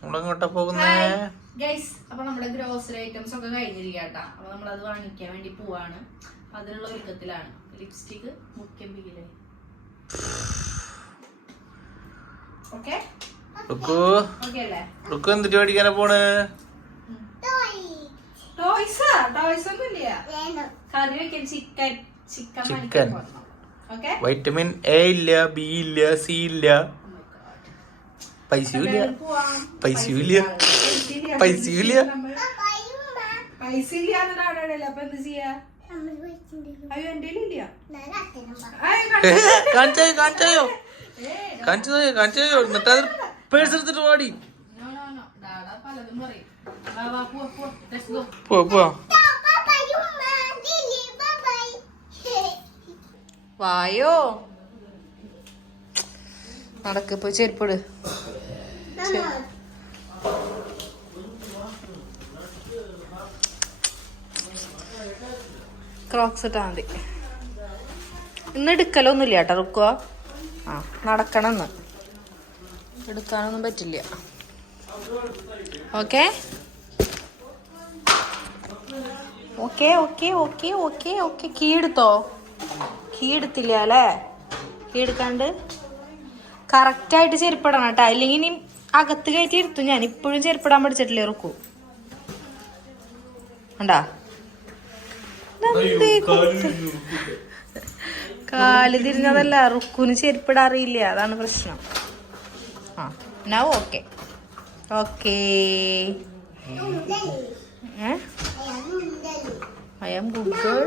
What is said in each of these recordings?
നമ്മളെങ്ങോട്ടാ പോകുന്നേ? ഗൈസ്, അപ്പൊ നമ്മുടെ ഗ്രോസറി ഐറ്റംസ് ഒക്കെ കഴിഞ്ഞിരിക്കട്ടാ. അപ്പൊ നമ്മളത് വാങ്ങിക്കാൻ വേണ്ടി പോവാണ്. അതിനുള്ള ഒരുക്കത്തിലാണ്. ലിപ്സ്റ്റിക് മുഖ്യം പിടിക്കലേ. ഓക്കെ എന്തിട്ട് മേടിക്കാനാ പോണ്? ചിക്കൻ. വൈറ്റമിൻ എ ഇല്ല, ബി ഇല്ല, സി ഇല്ല, പൈസയില്ല. കാണിച്ചോ എന്നിട്ട് അത് പേഴ്സ് എടുത്തിട്ട് പാടി പോവാ. വായോ നടക്ക്, പോയി ചെരുപ്പിട്. ക്രോക്സ് ഇട്ടാ മതി. ഇന്ന് എടുക്കലൊന്നുമില്ല കേട്ടോ റുക്കോ. ആ നടക്കണം, ഇന്ന് എടുക്കാനൊന്നും പറ്റില്ല. Okay okay okay okay okay okay. Key എടുത്തോ? കീ എടുത്തില്ല അല്ലേ? കീ എടുക്കാണ്ട് കറക്റ്റായിട്ട് ചെരുപ്പിടണം കേട്ടോ. അല്ലെങ്കിൽ ഇനി അകത്ത് കയറ്റി ഇരുത്തു. ഞാൻ ഇപ്പോഴും ചെരുപ്പിടാൻ പഠിച്ചിട്ടില്ലേ റുക്കു? ഉണ്ടാ കാല് തിരിഞ്ഞതല്ല, റുക്കുന് ചെരുപ്പിടാൻ അറിയില്ല, അതാണ് പ്രശ്നം. Ah now okay okay. I am good girl.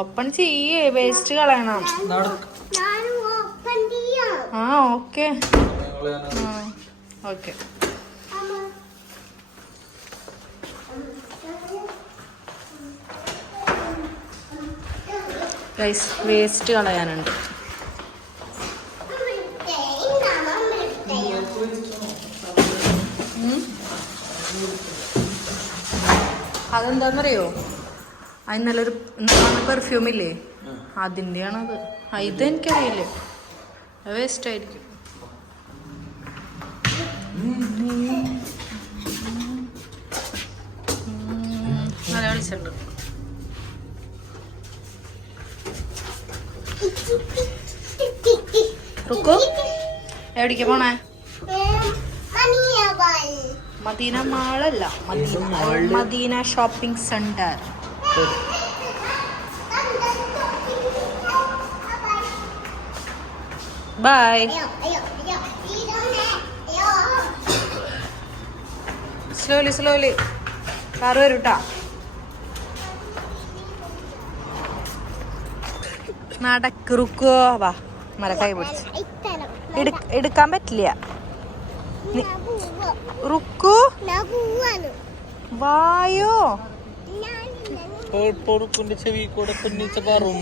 Open ചെയ്യേ, വേസ്റ്റ് കളയണം. Ah okay okay. Guys, waste കളയാനുണ്ട്. അതെന്താന്നറിയോ? അത് നല്ലൊരു പെർഫ്യൂം ഇല്ലേ, അതിൻ്റെയാണത്. ഇതെനിക്കറിയില്ല, വേസ്റ്റ് ആയിരിക്കും. നല്ല കളിച്ചുണ്ട്. റുക്കു എവിടേക്ക് പോണേ? മദീന മാളല്ല, Madina shopping centre. Bye. Slowly car വരൂട്ടാ. നടക്ക് റുക്കോ. വാ, മല കൈ പിടിച്ച് എടുക്കാൻ പറ്റില്ല. റുക്കു വായോ. ചെവി കൂടെ കുന്നിച്ച പാറും.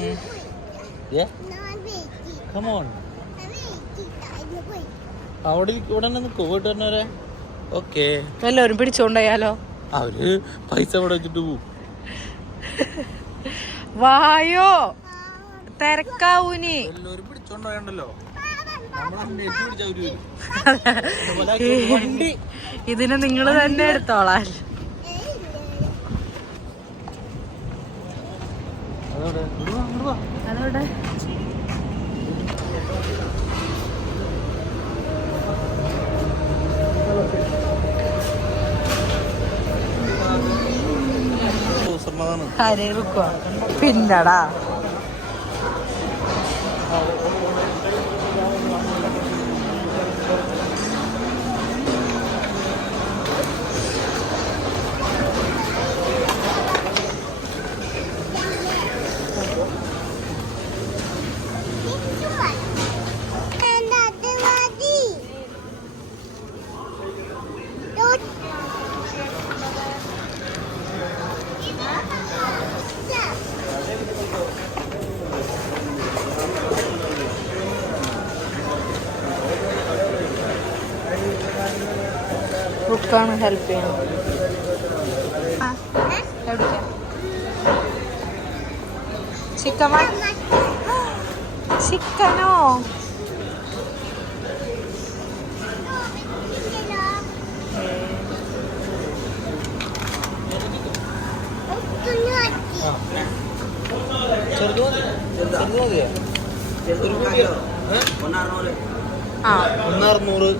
അവിടെ ഇവിടെ നിൽക്കൂ, പോയിട്ട് വരണവരെ. ഓക്കെ, എല്ലാവരും പിടിച്ചോണ്ടായാലോ? അവര് പൈസ ഇവിടെ വെച്ചിട്ട് പോവും. വായോ, തിരക്കാവൂനി. എല്ലാവരും പിടിച്ചോണ്ടോയണ്ടല്ലോ. ഇതിന് നിങ്ങൾ തന്നെ എടുത്തോളാൻ. അതോടെ ആരെ റുക്കുവാ? പിന്നടാ റുക്കാണ് ഹെൽപ്പ് ചെയ്യണം. ചിക്കൻ ചിക്കനോ? ആ 1,600.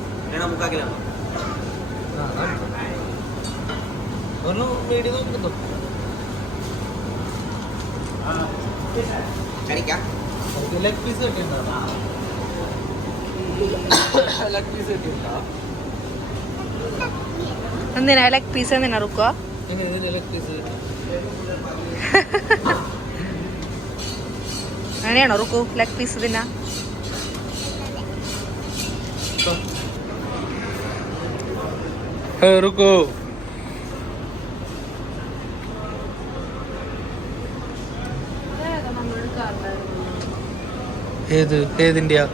ലെഗ് പീസ് കിട്ടിയിട്ടുണ്ടോ? ലെഗ് പീസ് കിട്ടിയിട്ടുണ്ടോ? എന്തിനാ ലെഗ് പീസ് എന്തിനാ റുക്കോ? ലെഗ് പീസ് അങ്ങനെയാണോ റുക്കു ലെഗ് പീസ് തിന്നാ? റുക്കോ ഏതിന്റെയാ?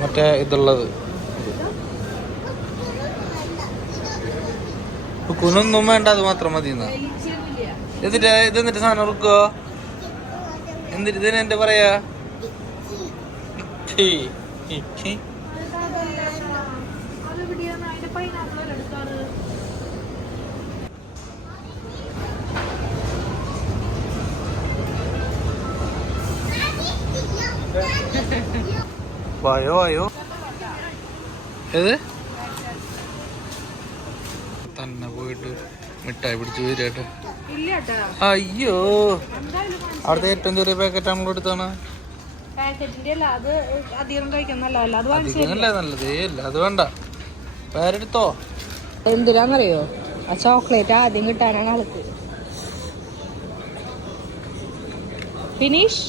മറ്റേ ഇതുള്ളത് റുക്കുനൊന്നും വേണ്ട, അത് മാത്രം മതി. ഇതെന്നിട്ട് സാധനം റുക്കോ? എന്നിട്ട് ഇതിന് എന്റെ പറയാ വായോ വായോ. ഏത് തന്നെ പോയിട്ട് മിഠായി പിടിച്ച് വരാട്ടെ. അയ്യോ, അവിടുത്തെ ഏറ്റവും ചെറിയ പാക്കറ്റ് നമ്മൾ എടുത്താണ്. നല്ലതേ അല്ല, അത് വേണ്ട, പേരെടുത്തോ. എന്തിനാന്നറിയോ? ആ ചോക്ലേറ്റ് ആദ്യം കിട്ടാനാണ് ആൾക്ക്. ഫിനിഷ്.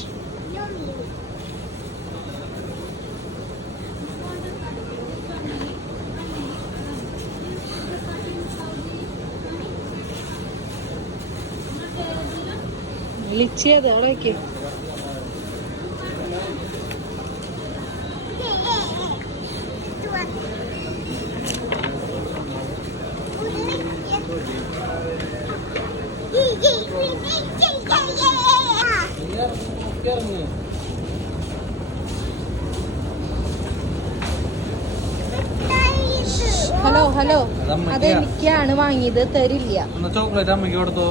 ലിച്ചിയത് അവിടെ വയ്ക്കും. ഹലോ ഹലോ, അതെനിക്കാണ് വാങ്ങിയത്, തരില്ല. ചോക്ലേറ്റ് അമ്മയ്ക്ക് കൊടുത്തോ.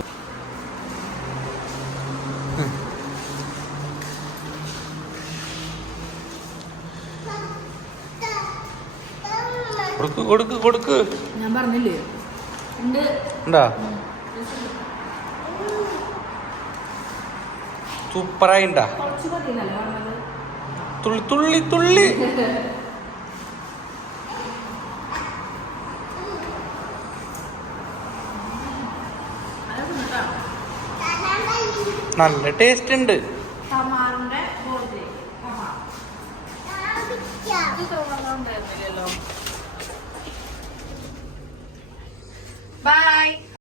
കൊടുക്ക് കൊടുക്ക്. ഞാൻ പറഞ്ഞില്ലേ ഉണ്ടാ? സൂപ്പറായിണ്ടാ? തുള്ളി തുള്ളി തുള്ളി. നല്ല ടേസ്റ്റ് ഉണ്ട്.